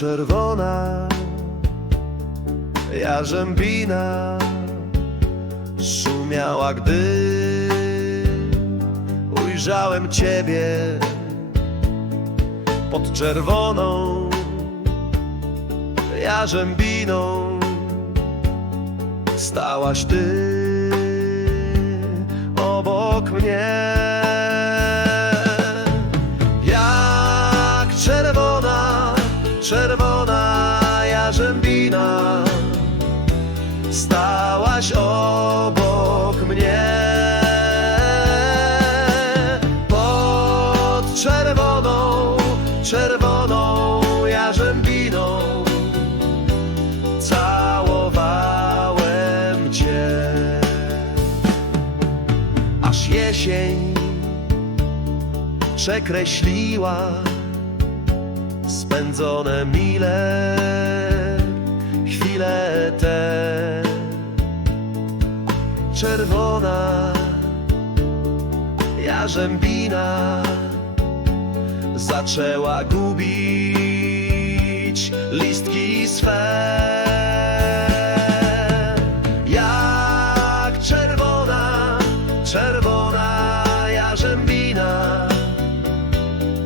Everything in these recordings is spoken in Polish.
czerwona jarzębina szumiała, gdy ujrzałem Ciebie pod czerwoną jarzębiną. Stałaś Ty obok mnie. Stałaś obok mnie Pod czerwoną, czerwoną jarzębiną Całowałem Cię Aż jesień przekreśliła spędzone mile chwile te. Czerwona jarzębina zaczęła gubić listki swe. Jak czerwona, czerwona jarzębina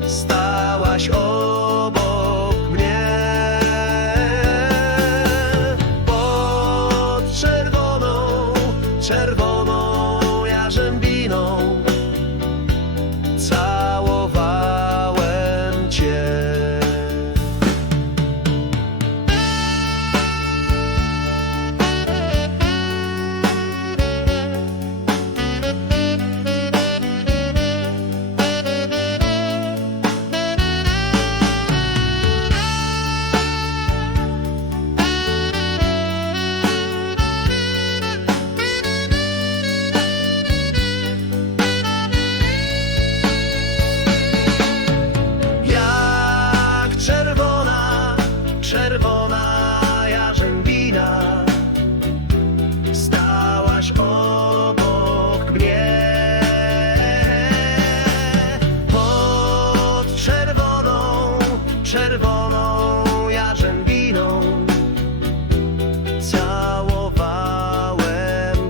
stałaś czerwoną jarzębiną. Całowałem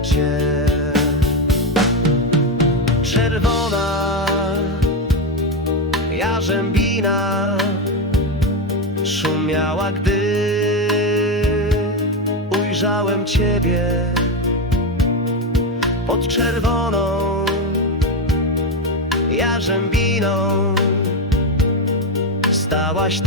Cię. Czerwona jarzębina. Szumiała, gdy ujrzałem Ciebie. Pod czerwoną jarzębiną. Stałaś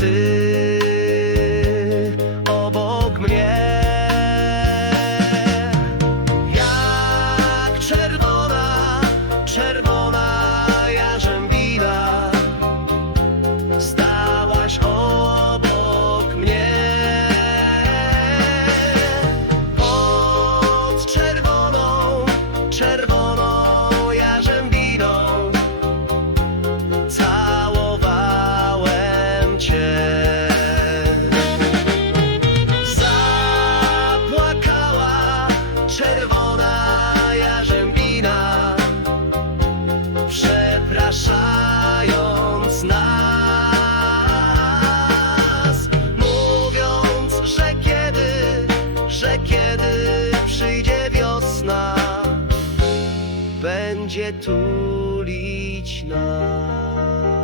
będzie tulić nas.